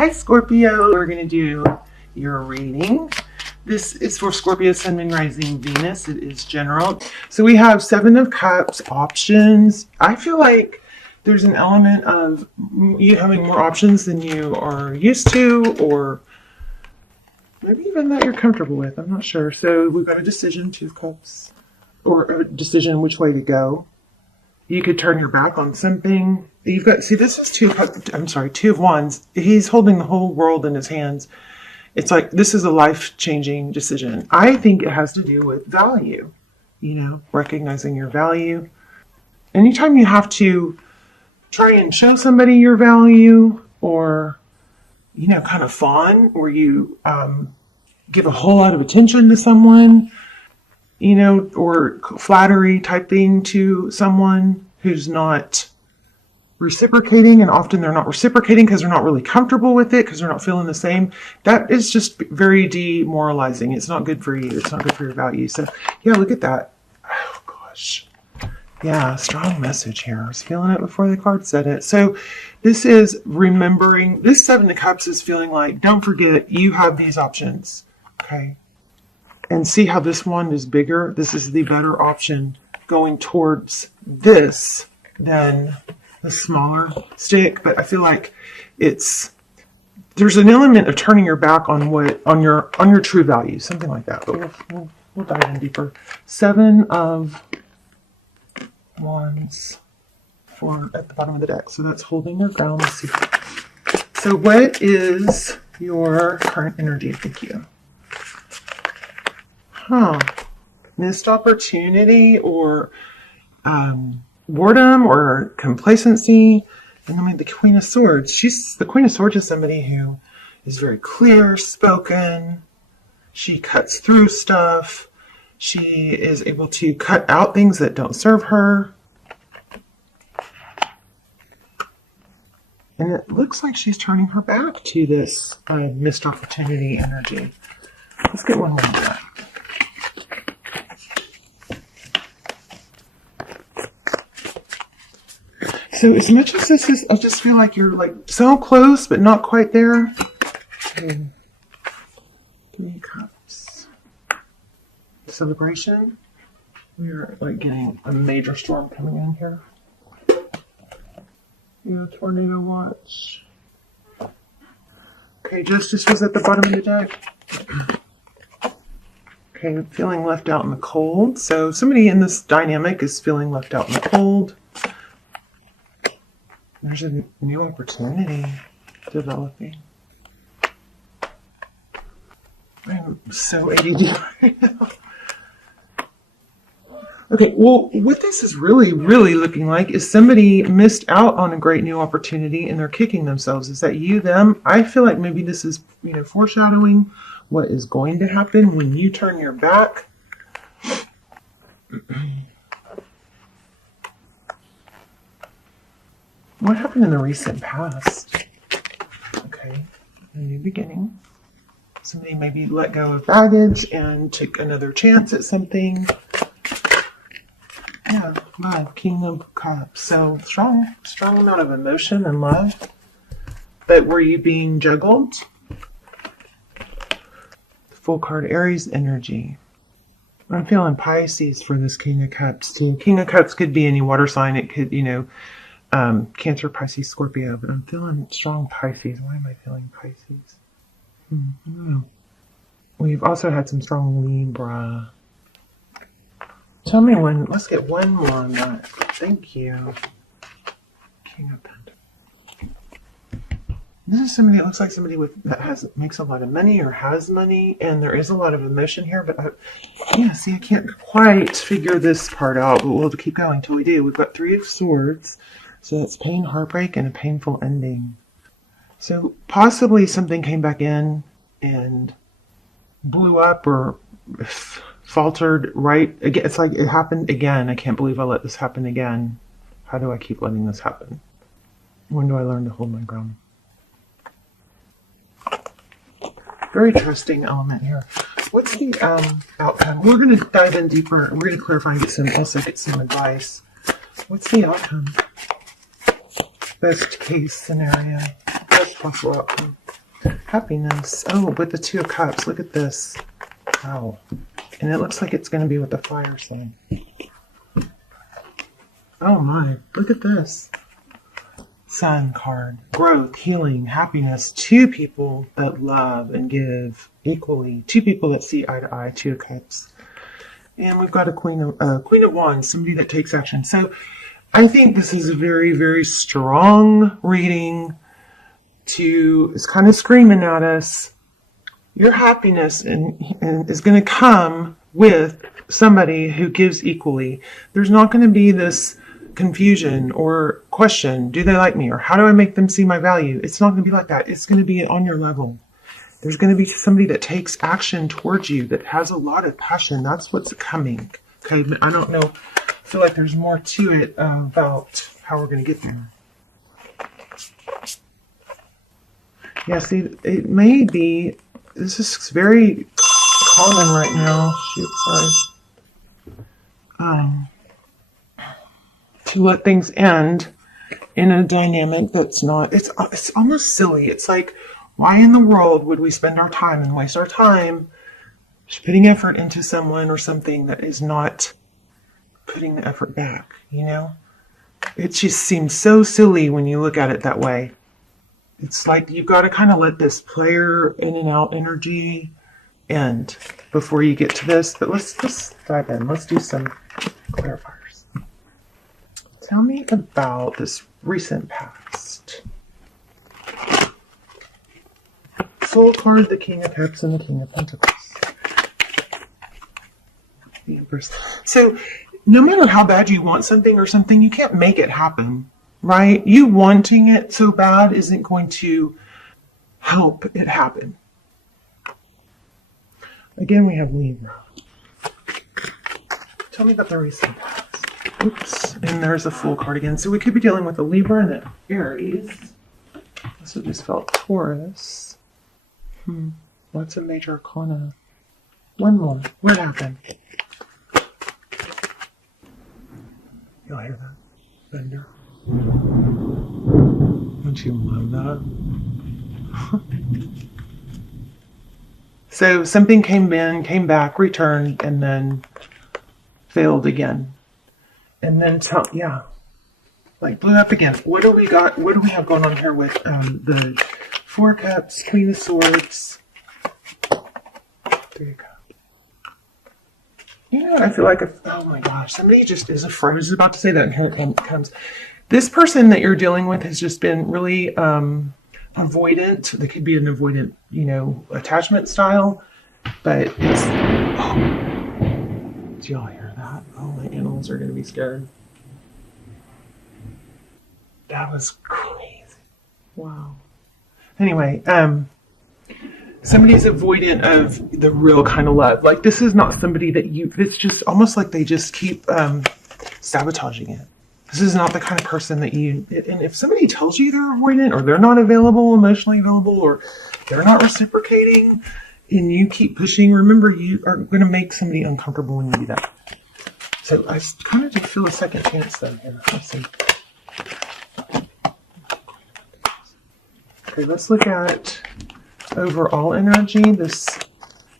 Hi Scorpio, we're going to do your reading. This is for Scorpio, Sun, Moon, Rising, Venus. It is general. So we have Seven of Cups, options. I feel like there's an element of you having more options than you are used to, or maybe even that you're comfortable with. I'm not sure. So we've got a decision, Two of Cups, or a decision which way to go. You could turn your back on something. You've got, see, this is Two of Wands. He's holding the whole world in his hands. It's like, this is a life-changing decision. I think it has to do with value, recognizing your value. Anytime you have to try and show somebody your value, or, kind of fawn, where you give a whole lot of attention to someone, or flattery type thing to someone who's not reciprocating, and often they're not reciprocating because they're not really comfortable with it, because they're not feeling the same. That is just very demoralizing. It's not good for you. It's not good for your value. So yeah, look at that. Oh gosh. Yeah, strong message here. I was feeling it before the card said it. So this is remembering, this Seven of Cups is feeling like, don't forget you have these options. Okay. And see how this one is bigger? This is the better option going towards this than the smaller stick. But I feel like there's an element of turning your back on your true value, something like that. But we'll dive in deeper. Seven of Wands at the bottom of the deck. So that's holding your ground. Let's see. So what is your current energy? Thank you. Missed opportunity, or boredom, or complacency. And then we have the Queen of Swords. The Queen of Swords is somebody who is very clear spoken. She cuts through stuff. She is able to cut out things that don't serve her. And it looks like she's turning her back to this missed opportunity energy. Let's get one more on that. So as much as this is, I just feel like you're like so close, but not quite there. Okay. 3 Cups. Celebration. We're like getting a major storm coming in here. Yeah, tornado watch. Okay, Justice was at the bottom of the deck. Okay, feeling left out in the cold. So somebody in this dynamic is feeling left out in the cold. There's a new opportunity developing. I'm so ADD right now. Okay, well, what this is really, really looking like is somebody missed out on a great new opportunity and they're kicking themselves. Is that you, them? I feel like maybe this is, foreshadowing what is going to happen when you turn your back. What happened in the recent past? Okay, a new beginning. Somebody maybe let go of baggage and took another chance at something. Yeah, love, King of Cups. So strong amount of emotion and love. But were you being juggled? Full card, Aries energy. I'm feeling Pisces for this King of Cups too. King of Cups could be any water sign. It could, Cancer, Pisces, Scorpio, but I'm feeling strong Pisces. Why am I feeling Pisces? I don't know. We've also had some strong Libra. Tell me when, let's get one more on that. Thank you. King of Pentacles. This is somebody, it looks like somebody that makes a lot of money or has money, and there is a lot of emotion here, but I can't quite figure this part out, but we'll keep going until we do. We've got 3 of Swords. So that's pain, heartbreak, and a painful ending. So possibly something came back in and blew up or faltered right again. It's like it happened again. I can't believe I let this happen again. How do I keep letting this happen? When do I learn to hold my ground? Very trusting element here. What's the outcome? We're going to dive in deeper. We're going to clarify and get some advice. What's the outcome? Best case scenario. Best possible outcome. Happiness. Oh, with the Two of Cups. Look at this. Wow. And it looks like it's going to be with the fire sign. Oh my. Look at this. Sun card. Growth, healing, happiness. Two people that love and give equally. Two people that see eye to eye. Two of Cups. And we've got a Queen of Wands. Somebody that takes action. So I think this is a very, very strong reading. It's kind of screaming at us. Your happiness and is going to come with somebody who gives equally. There's not going to be this confusion or question, do they like me? Or how do I make them see my value? It's not going to be like that. It's going to be on your level. There's going to be somebody that takes action towards you, that has a lot of passion. That's what's coming. Okay, I don't know. I feel like there's more to it about how we're going to get there. Yeah, see, it may be, this is very common right now. Shoot, sorry. To let things end in a dynamic that's not, it's almost silly. It's like, why in the world would we spend our time and waste our time putting effort into someone or something that is not putting the effort back, you know? It just seems so silly when you look at it that way. It's like you've got to kind of let this player in and out energy end before you get to this. But let's dive in. Let's do some clarifiers. Tell me about this recent past. Soul card, the King of Cups, and the King of Pentacles. The Empress. So no matter how bad you want something or something, you can't make it happen. Right? You wanting it so bad isn't going to help it happen. Again, we have Libra. Tell me about the recent past. Oops. And there's a Fool card again. So we could be dealing with a Libra and an Aries. This would just felt Taurus. What's a major arcana? One more. What happened? You'll hear that? Thunder. Don't you love that? So something came in, came back, returned, and then failed again. And then, like blew up again. What do we got? What do we have going on here with the Four Cups, Queen of Swords, Three of Cups? Yeah, I feel like, oh my gosh, somebody just is afraid. I was about to say that, and here it comes. This person that you're dealing with has just been really avoidant. They could be an avoidant, attachment style, but it's, do y'all hear that? Oh, my animals are going to be scared. That was crazy. Wow. Anyway, somebody's avoidant of the real kind of love. Like, this is not somebody that it's just almost like they just keep sabotaging it. This is not the kind of person that and if somebody tells you they're avoidant or they're not available, emotionally available, or they're not reciprocating, and you keep pushing, remember, you are going to make somebody uncomfortable when you do that. So I kind of just feel a second chance though here. Let's see. Okay, let's look at overall energy, this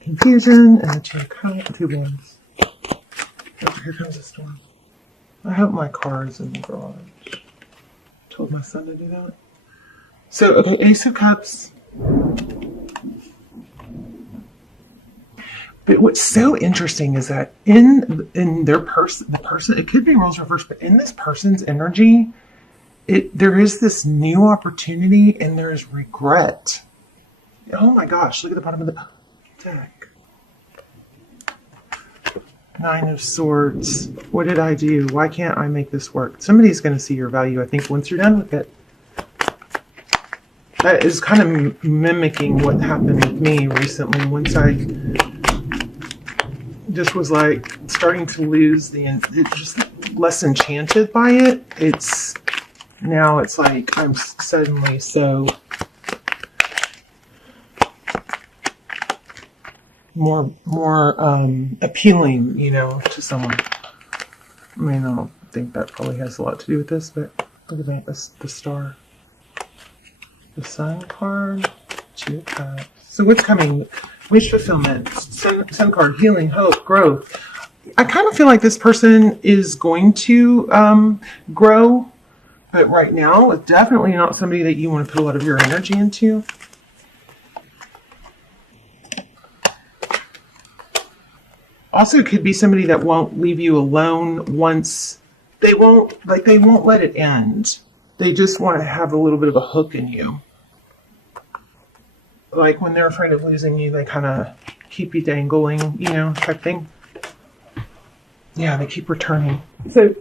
confusion, and the two wands. Oh, here comes the storm. I hope my car is in the garage. Told my son to do that. So, okay, Ace of Cups. But what's so interesting is that in their person, it could be roles reversed, but in this person's energy, there is this new opportunity and there is regret. Oh my gosh, look at the bottom of the deck. Nine of Swords. What did I do? Why can't I make this work? Somebody's going to see your value, I think, once you're done with it. That is kind of mimicking what happened with me recently. Once I just was like starting to lose just less enchanted by it. Now it's like I'm suddenly so more appealing, to someone. I mean, I don't think that probably has a lot to do with this, but look at that, the star. The Sun card, Two of Cups. So what's coming? Wish fulfillment, sun card, healing, hope, growth. I kind of feel like this person is going to grow, but right now it's definitely not somebody that you want to put a lot of your energy into. Also, it could be somebody that won't leave you alone once they won't let it end. They just want to have a little bit of a hook in you. Like when they're afraid of losing you, they kind of keep you dangling, you know, type thing. Yeah, they keep returning. So,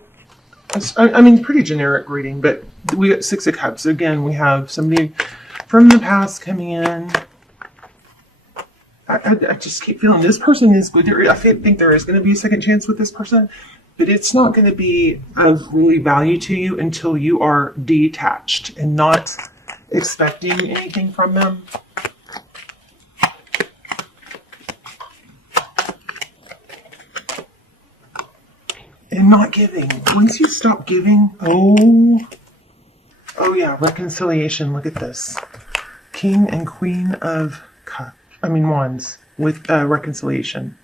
I mean, pretty generic reading, but we got Six of Cups. Again, we have somebody from the past coming in. I just keep feeling this person is good. I think there is going to be a second chance with this person, but it's not going to be of really value to you until you are detached and not expecting anything from them. And not giving. Once you stop giving, oh yeah, reconciliation. Look at this. King and Queen of Wands with reconciliation.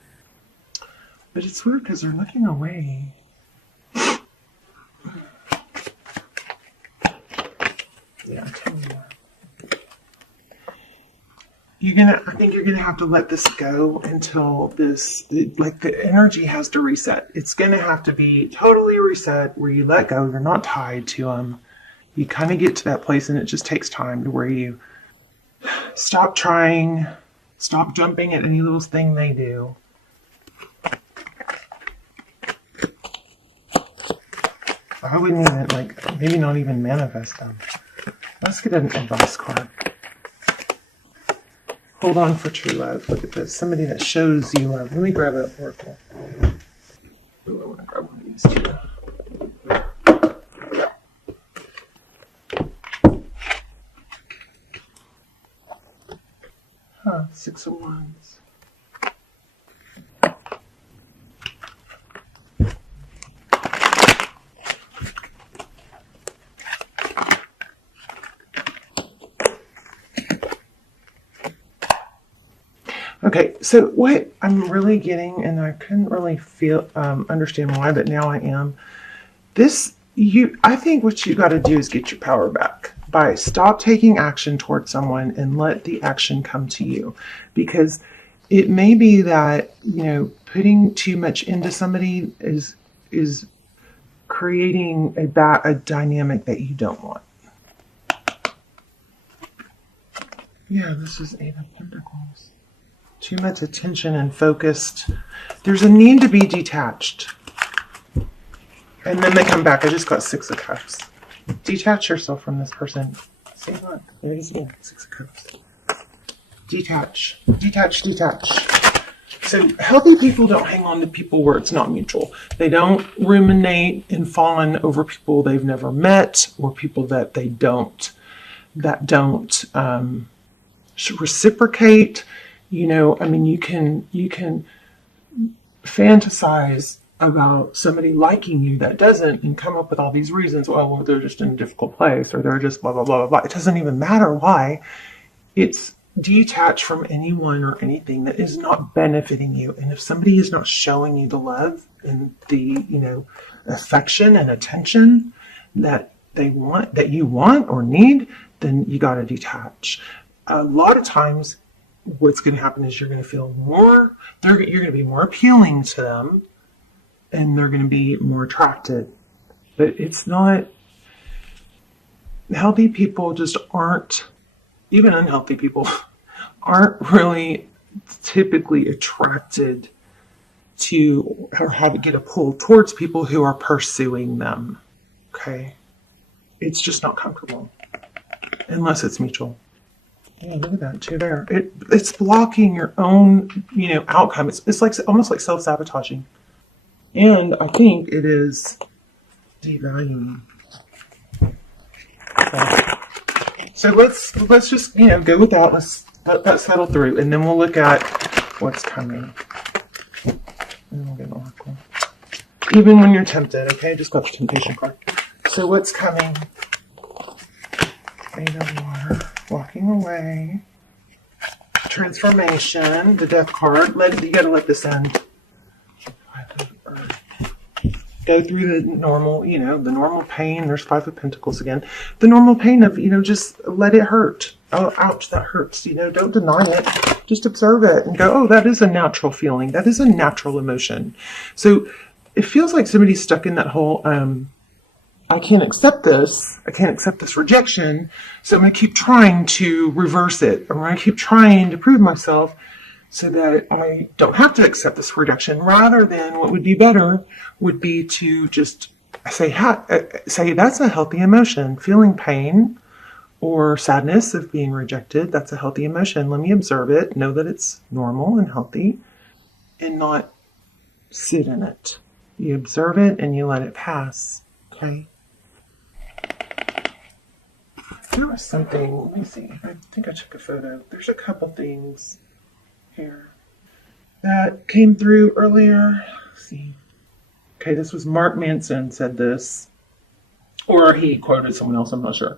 But it's weird because they're looking away. Yeah, tell me that. I think you're gonna have to let this go until the energy has to reset. It's gonna have to be totally reset where you let go. You're not tied to them. You kind of get to that place, and it just takes time to where you stop trying, stop jumping at any little thing they do. I wouldn't even maybe not even manifest them. Let's get an advice card. Hold on for true love. Look at this. Somebody that shows you love. Let me grab an oracle. Ooh, I want to grab one of these too. Six of Wands. Okay, so what I'm really getting, and I couldn't really understand why, but now I am. I think what you got to do is get your power back by stop taking action towards someone and let the action come to you, because it may be that putting too much into somebody is creating a dynamic that you don't want. Yeah, this is Eight of Pentacles. Too much attention and focused. There's a need to be detached. And then they come back. I just got Six of Cups. Detach yourself from this person. See, look. There it is again. Six of Cups. Detach. Detach, detach. So healthy people don't hang on to people where it's not mutual. They don't ruminate and fawn over people they've never met or people that don't reciprocate. You can fantasize about somebody liking you that doesn't and come up with all these reasons. Well, they're just in a difficult place, or they're just blah, blah, blah, blah, blah. It doesn't even matter why. It's detached from anyone or anything that is not benefiting you. And if somebody is not showing you the love and the, affection and attention that you want or need, then you got to detach. A lot of times, what's going to happen is you're going to feel you're going to be more appealing to them, and they're going to be more attracted. But it's not, healthy people just aren't, even unhealthy people aren't really typically attracted to or get a pull towards people who are pursuing them. Okay? It's just not comfortable unless it's mutual. Yeah, look at that too there. It's blocking your own, outcome. It's like almost like self-sabotaging. And I think it is devaluing. So let's just, go with that. Let's let that settle through, and then we'll look at what's coming. And we'll get an oracle. Even when you're tempted, okay? Just got the temptation card. So what's coming? Eight of Water. Walking away. transformation, the death card. You gotta let this end. Go through the normal, the normal pain. There's Five of Pentacles again. The normal pain of, just let it hurt. Oh, ouch, that hurts. Don't deny it. Just observe it and go, oh, that is a natural feeling. That is a natural emotion. So it feels like somebody's stuck in that whole, I can't accept this. I can't accept this rejection. So I'm going to keep trying to reverse it. I'm going to keep trying to prove myself so that I don't have to accept this rejection, rather than what would be better would be to just say that's a healthy emotion. Feeling pain or sadness of being rejected, that's a healthy emotion. Let me observe it, know that it's normal and healthy, and not sit in it. You observe it and you let it pass, okay? There was something, let me see, I think I took a photo. There's a couple things here that came through earlier. Let's see. Okay, this was Mark Manson said this, or he quoted someone else, I'm not sure.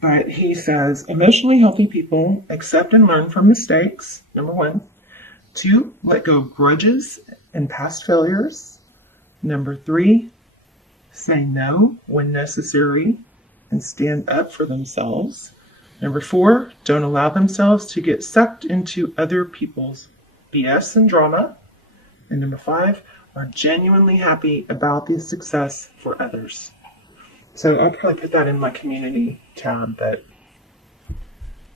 But he says, emotionally healthy people accept and learn from mistakes, number 1. 2, let go of grudges and past failures. Number 3, say no when necessary and stand up for themselves. Number 4, don't allow themselves to get sucked into other people's BS and drama. And number 5, are genuinely happy about the success for others. So I'll probably put that in my community tab.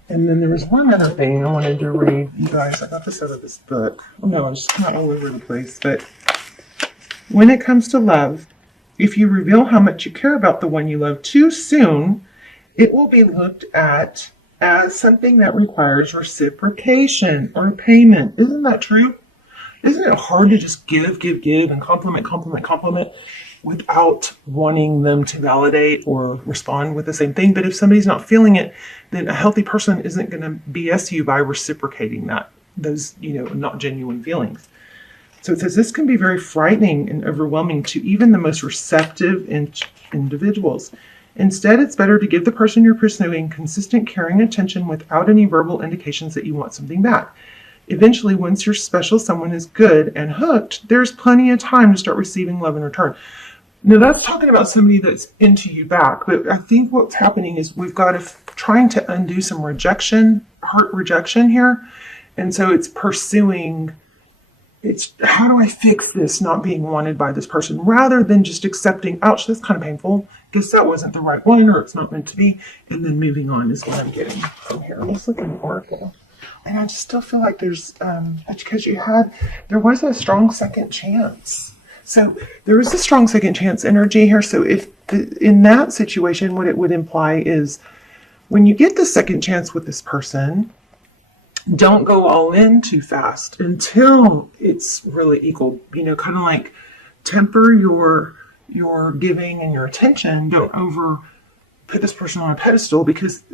And then there was one other thing I wanted to read. You guys, I got this out of this book. Oh no, I'm just kind of all over the place. But when it comes to love, if you reveal how much you care about the one you love too soon, it will be looked at as something that requires reciprocation or payment. Isn't that true? Isn't it hard to just give and compliment without wanting them to validate or respond with the same thing? But if somebody's not feeling it, then a healthy person isn't going to BS you by reciprocating those not genuine feelings. So it says this can be very frightening and overwhelming to even the most receptive individuals. Instead, it's better to give the person you're pursuing consistent caring attention without any verbal indications that you want something back. Eventually, once your special someone is good and hooked, there's plenty of time to start receiving love in return. Now, that's talking about somebody that's into you back, but I think what's happening is we've got to trying to undo some hurt rejection here. And so it's how do I fix this not being wanted by this person, rather than just accepting, ouch, that's kind of painful. Guess that wasn't the right one, or it's not meant to be. And then moving on is what I'm getting from here. Let's look at an oracle. And I just still feel like there's, because there was a strong second chance. So there is a strong second chance energy here. So in that situation, what it would imply is when you get the second chance with this person, don't go all in too fast until it's really equal, kind of like temper your giving and your attention. Don't put this person on a pedestal, because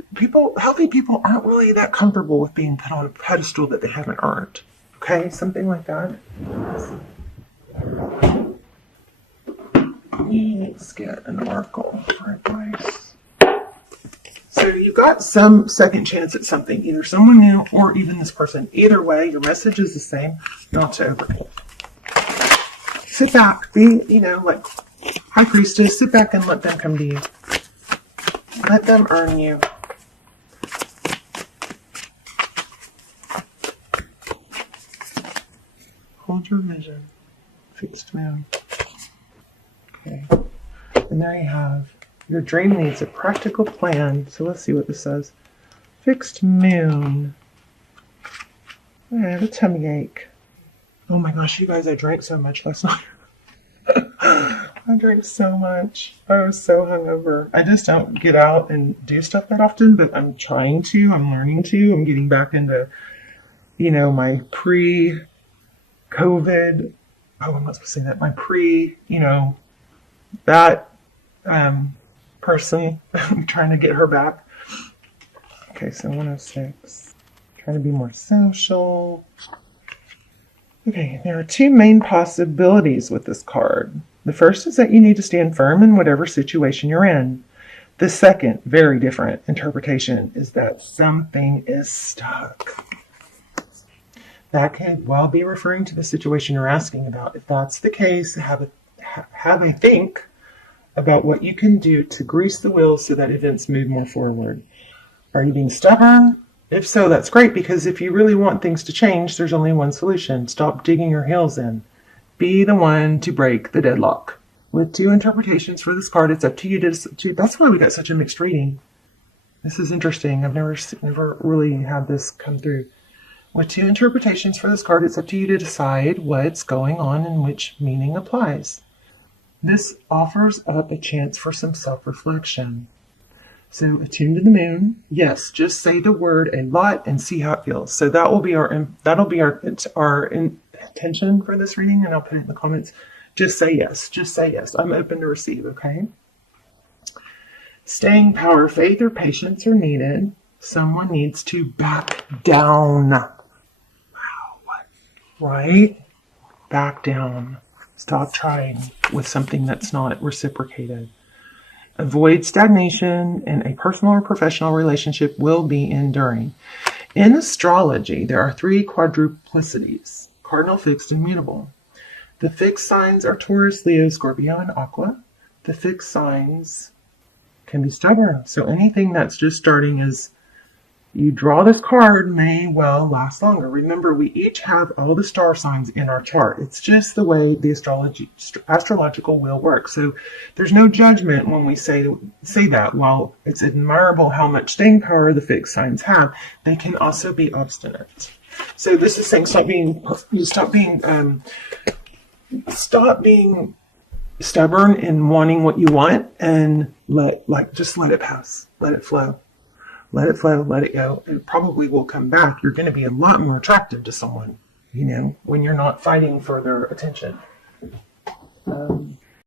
healthy people aren't really that comfortable with being put on a pedestal that they haven't earned. Okay, something like that. Let's get an oracle for advice. So you got some second chance at something, either someone new or even this person. Either way, your message is the same, not to overthink. Sit back, be, like High Priestess, sit back and let them come to you. Let them earn you. Hold your vision. Fixed moon. Okay. And there you have your dream needs a practical plan. So let's see what this says. Fixed moon. I have a tummy ache. Oh my gosh, you guys, I drank so much last night. I drank so much. I was so hungover. I just don't get out and do stuff that often, but I'm trying to. I'm learning to. I'm getting back into, my pre-COVID. Oh, I'm not supposed to say that. My that person. I'm trying to get her back. Okay, so 106. Trying to be more social. Okay, there are two main possibilities with this card. The first is that you need to stand firm in whatever situation you're in. The second, very different interpretation, is that something is stuck. That could well be referring to the situation you're asking about. If that's the case, have a think about what you can do to grease the wheels so that events move more forward. Are you being stubborn? If so, that's great, because if you really want things to change, there's only one solution. Stop digging your heels in. Be the one to break the deadlock. With 2 interpretations for this card, it's up to you to that's why we got such a mixed reading. This is interesting. I've never really had this come through. With 2 interpretations for this card, it's up to you to decide what's going on and which meaning applies. This offers up a chance for some self-reflection. So, attuned to the moon. Yes, just say the word a lot and see how it feels. So that'll be our intention for this reading, and I'll put it in the comments. Just say yes. Just say yes. I'm open to receive. Okay. Staying power, faith, or patience are needed. Someone needs to back down. Wow. Right? Back down. Stop trying with something that's not reciprocated. Avoid stagnation, and a personal or professional relationship will be enduring. In astrology, there are 3 quadruplicities: cardinal, fixed, and mutable. The fixed signs are Taurus, Leo, Scorpio, and Aqua. The fixed signs can be stubborn. So anything that's just starting as you draw this card may well last longer. Remember, we each have all the star signs in our chart. It's just the way the astrological wheel works. So there's no judgment when we say that. While it's admirable how much staying power the fixed signs have, they can also be obstinate. So this is saying stop being stubborn in wanting what you want, and just let it pass. Let it flow. Let it flow, let it go. It probably will come back. You're going to be a lot more attractive to someone, when you're not fighting for their attention.